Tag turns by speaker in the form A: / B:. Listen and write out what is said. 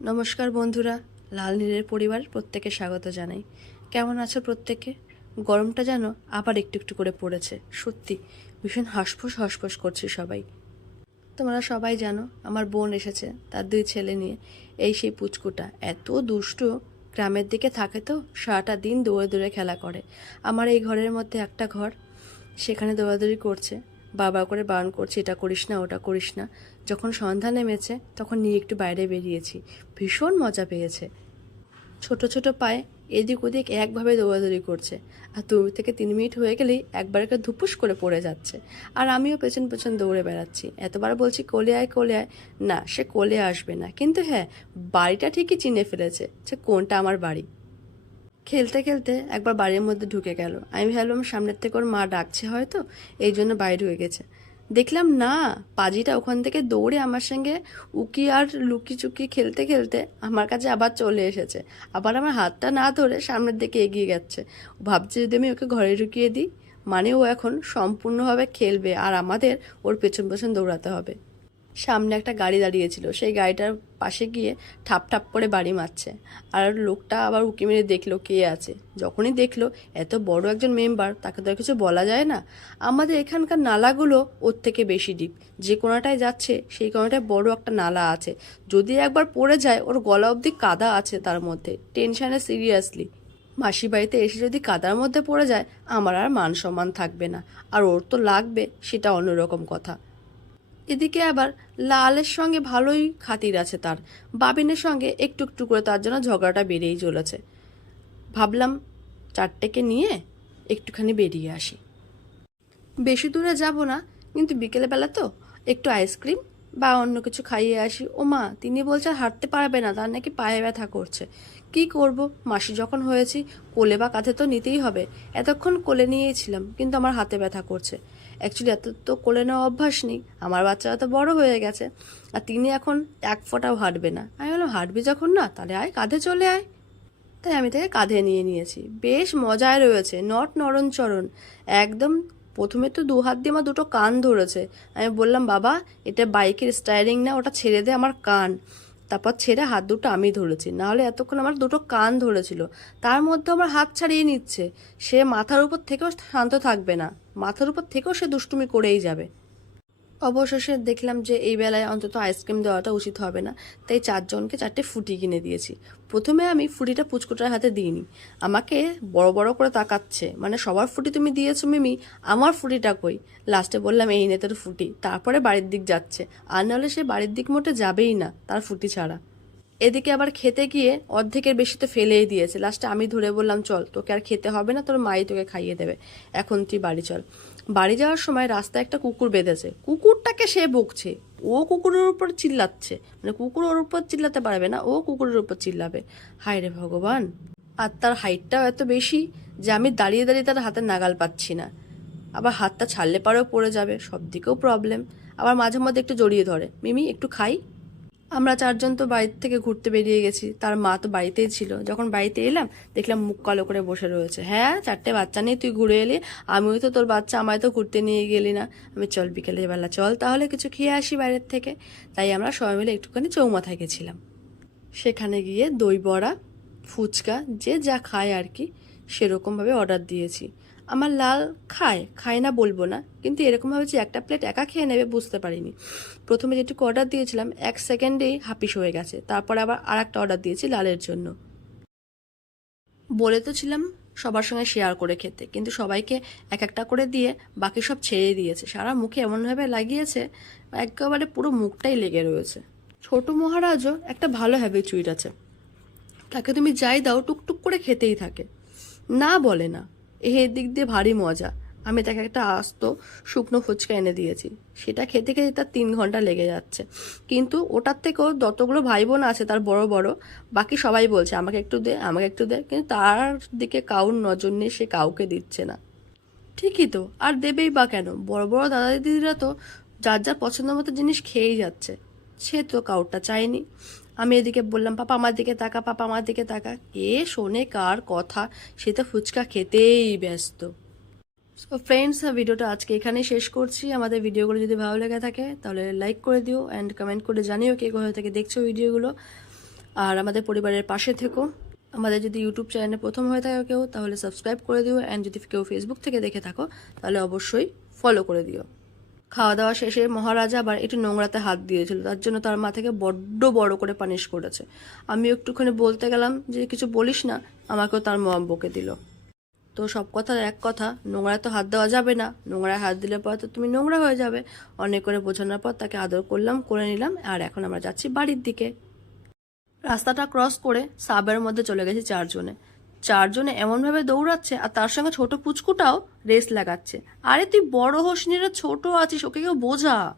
A: নমস্কার বন্ধুরা, লাল নীলের পরিবার প্রত্যেকে স্বাগত জানাই। কেমন আছো প্রত্যেকে? গরমটা যেন আবার একটু একটু করে পড়েছে, সত্যি। ভীষণ হাসফুস হাসফুস করছে সবাই। তোমরা সবাই জানো, আমার বোন এসেছে, তার দুই ছেলে নিয়ে। এই সেই পুচকুটা, এত দুষ্টু। গ্রামের দিকে থাকে তো, সারাটা দিন দৌড়ে দৌড়ে খেলা করে। আমার এই ঘরের মধ্যে একটা ঘর, সেখানে দৌড়াদৌড়ি করছে। বাবা করে বারণ করছে, এটা করিস না, ওটা করিস না। যখন সন্ধ্যা নেমেছে, তখন নিয়ে একটু বাইরে বেরিয়েছি। ভীষণ মজা পেয়েছে। ছোট ছোট পায়ে এদিক ওদিক একভাবে দৌড়াদৌড়ি করছে। আর দু থেকে তিন মিনিট হয়ে গেলেই একবার একটা ধুপুস করে পড়ে যাচ্ছে। আর আমিও পেছন পেছন দৌড়ে বেড়াচ্ছি। এতবার বলছি, কোলে আয় কোলে আয়। না, সে কোলে আসবে না। কিন্তু হ্যাঁ বাড়িটা ঠিকই চিনে ফেলেছে যে কোনটা আমার বাড়ি। খেলতে খেলতে একবার বাড়ির মধ্যে ঢুকে গেল। আমি ভাবলাম, সামনের থেকে ওর মা ডাকছে হয়তো, এই জন্য বাইরে ঢুকে গেছে। দেখলাম, না, পাজিটা ওখান থেকে দৌড়ে আমার সঙ্গে উকি আর লুকি চুকি খেলতে খেলতে আমার কাছে আবার চলে এসেছে। আবার আমার হাতটা না ধরে সামনের দিকে এগিয়ে যাচ্ছে। ভাবছে যদি আমি ওকে ঘরে ঢুকিয়ে দিই মানে ও এখন সম্পূর্ণভাবে খেলবে আর আমাদের ওর পেছন পেছন দৌড়াতে হবে। সামনে একটা গাড়ি দাঁড়িয়েছিল। সেই গাড়িটার পাশে গিয়ে ঠাপ ঠাপ করে বাড়ি মারছে। আর লোকটা আবার উঁকি মেরে দেখল কে আছে। যখনই দেখল, এত বড় একজন মেম্বার তাকে তো আর কিছু বলা যায় না। আমাদের এখানকার নালাগুলো ওর থেকে বেশি ডিপ যে কোনাটায় যাচ্ছে, সেই কোনাটায় বড় একটা নালা আছে। যদি একবার পড়ে যায়, ওর গলা অবধি কাদা আছে তার মধ্যে। টেনশানে সিরিয়াসলি মাসি বাড়িতে এসে যদি কাদার মধ্যে পড়ে যায়, আমার আর মান সম্মান থাকবে না। আর ওর তো লাগবে, সেটা অন্যরকম কথা। এদিকে আবার লালের সঙ্গে ভালোই খাতির আছে তার। বাবিনের সঙ্গে একটু একটু করে তার জন্য ঝগড়াটা বেড়েই চলেছে। ভাবলাম চারটেকে নিয়ে একটুখানি বেরিয়ে আসি। বেশি দূরে যাব না, কিন্তু বিকেলবেলা তো একটু আইসক্রিম বা অন্য কিছু খাইয়ে আসি। ও মা তিনি বলছেন হাঁটতে পারবে না, তার নাকি পায়ে ব্যথা করছে। কি করব? মাসি যখন হয়েছি, কোলে বা কাঁধে তো নিতেই হবে। এতক্ষণ কোলে নিয়েছিলাম কিন্তু আমার হাতে ব্যথা করছে। অ্যাকচুয়ালি এত তো কোলে নেওয়া অভ্যাস নেই, আমার বাচ্চারা তো বড় হয়ে গেছে। আর তিনি এখন এক ফোঁটাও হাঁটবে না। আমি বললাম, হাঁটবি যখন না, তাহলে আয়, কাঁধে চলে আয়। তাই আমি তাকে কাঁধে নিয়ে নিয়েছি। বেশ মজায় রয়েছে, নট নরণচরণ একদম প্রথমে তো দু হাত দিয়ে আমার দুটো কান ধরেছে। আমি বললাম, বাবা, এটা বাইকের স্টায়ারিং না, ওটা ছেড়ে দে আমার কান। তারপর ছেড়ে হাত দুটো আমি ধরেছি। নাহলে এতক্ষণ আমার দুটো কান ধরেছিল। তার মধ্যে আমার হাত ছাড়িয়ে নিচ্ছে। সে মাথার উপর থেকেও শান্ত থাকবে না। মাথার উপর থেকেও সে দুষ্টুমি করেই যাবে। অবশেষে দেখলাম যে এই বেলায় অন্তত আইসক্রিম দেওয়াটা উচিত হবে না। তাই চারজনকে চারটে ফুটি কিনে দিয়েছি। প্রথমে আমি ফুটিটা পুচকুটার হাতে দিইনি। আমাকে বড় বড় করে তাকাচ্ছে। মানে সবার ফুটি তুমি দিয়েছ মিমি, আমার ফুটিটা কই? লাস্টে বললাম, এই নেতার ফুটি। তারপরে বাড়ির দিক যাচ্ছে। আর নাহলে সে বাড়ির দিক মোটে যাবেই না, তার ফুটি ছাড়া। এদিকে আবার খেতে গিয়ে অর্ধেকের বেশি তো ফেলেই দিয়েছে। লাস্টে আমি ধরে বললাম, চল, তোকে আর খেতে হবে না, তোর মাই তোকে খাইয়ে দেবে। এখন তুই বাড়ি চল। বাড়ি যাওয়ার সময় রাস্তায় একটা কুকুর বেঁধেছে। কুকুরটাকে সে বকছে। ও কুকুরের উপর চিল্লাচ্ছে। মানে কুকুর ওর উপর চিল্লাতে পারবে না, ও কুকুরের উপর চিল্লাবে। হায় রে ভগবান! আর তার হাইটটাও এত বেশি যে আমি দাঁড়িয়ে দাঁড়িয়ে তার হাতের নাগাল পাচ্ছি না। আবার হাতটা ছাড়লে পারেও পড়ে যাবে, সব দিকেও প্রবলেম আবার মাঝে মধ্যে একটু জড়িয়ে ধরে। মিমি, একটু খাই? আমরা চারজন তো বাড়ির থেকে ঘুরতে বেরিয়ে গেছি। তার মা তো বাড়িতেই ছিল। যখন বাড়িতে এলাম, দেখলাম মুখ কালো করে বসে রয়েছে। হ্যাঁ চারটে বাচ্চা নিয়ে তুই ঘুরে এলি? আমিও তো তোর বাচ্চা, আমায় তো ঘুরতে নিয়ে গেলি না। আমি, চল বিকেলে বেলা, চল তাহলে কিছু খেয়ে আসি বাইরের থেকে। তাই আমরা সবাই মিলে একটুখানি চৌমাথায় গেছিলাম। সেখানে গিয়ে দই বড়া, ফুচকা, যে যা খায় আর কি, সেরকমভাবে অর্ডার দিয়েছি। আমার লাল খায় খায় না বলব না, কিন্তু এরকমভাবে যে একটা প্লেট একা খেয়ে নেবে বুঝতে পারিনি। প্রথমে যেটুকু অর্ডার দিয়েছিলাম, এক সেকেন্ডেই হাপিস হয়ে গেছে, তারপর আবার আর একটা অর্ডার দিয়েছি লালের জন্য। বলে তো ছিলাম সবার সঙ্গে শেয়ার করে খেতে, কিন্তু সবাইকে এক একটা করে দিয়ে বাকি সব ছেড়ে দিয়েছে। সারা মুখে এমনভাবে লাগিয়েছে, একেবারে পুরো মুখটাই লেগে রয়েছে। ছোট মহারাজও একটা ভালো হ্যাবিচুইট আছে তাকে তুমি যাই দাও, টুকটুক করে খেতেই থাকে। না বলে না। এ দিক দিয়ে ভারী মজা। আমি তাকে একটা আস্ত শুকনো ফুচকা এনে দিয়েছি। সেটা খেতে খেতে তার তিন ঘণ্টা লেগে যাচ্ছে। কিন্তু ওটার থেকেও যতগুলো ভাই বোন আছে, তার বড় বড়, বাকি সবাই বলছে, আমাকে একটু দে, আমাকে একটু দে। কিন্তু তার দিকে কাউর নজর নেই, সে কাউকে দিচ্ছে না। ঠিকই তো, আর দেবেই বা কেন? বড় বড় দাদা দিদিরা তো যার যার পছন্দ মতো জিনিস খেয়েই যাচ্ছে। সে তো কাউরটা চায়নি। আমি এদিকে বললাম, পাপা, আমার দিকে তাকা, পাপা, আমার দিকে তাকা। কে শোনে, কার কথা? সে তো ফুচকা খেতেই ব্যস্ত। সো ফ্রেন্ডস ভিডিওটা আজকে এখানেই শেষ করছি। আমাদের ভিডিওগুলো যদি ভালো লেগে থাকে, তাহলে লাইক করে দিও অ্যান্ড কমেন্ট করে জানিও কে কোথা থেকে দেখছ ভিডিওগুলো। আর আমাদের পরিবারের পাশে থেকো। আমাদের যদি ইউটিউব চ্যানেলে প্রথম হয়ে থাকে কেউ, তাহলে সাবস্ক্রাইব করে দিও অ্যান্ড যদি কেউ ফেসবুক থেকে দেখে থাকো, তাহলে অবশ্যই ফলো করে দিও। খাওয়া দাওয়া শেষে মহারাজা আবার একটু নোংরাতে হাত দিয়েছিল। তার জন্য তার মা থেকে বড্ড বড় করে পানিশ করেছে। আমি একটুখানি বলতে গেলাম যে, কিছু বলিস না, আমাকেও তার মা বকে দিল। তো সব কথার এক কথা, নোংরায় তো হাত দেওয়া যাবে না। নোংরায় হাত দিলে পরে তো তুমি নোংরা হয়ে যাবে। অনেক করে বোঝানোর পর তাকে আদর করলাম, করে নিলাম, আর এখন আমরা যাচ্ছি বাড়ির দিকে। রাস্তাটা ক্রস করে সাবের মধ্যে চলে গেছি চারজনে। চারজনে এমনভাবে দৌড়াচ্ছে আর তার সঙ্গে ছোট পুচকুটাও রেস লাগাচ্ছে। আরে তুই বড় হোস ছোট আছিস, ওকে কেউ বোঝা।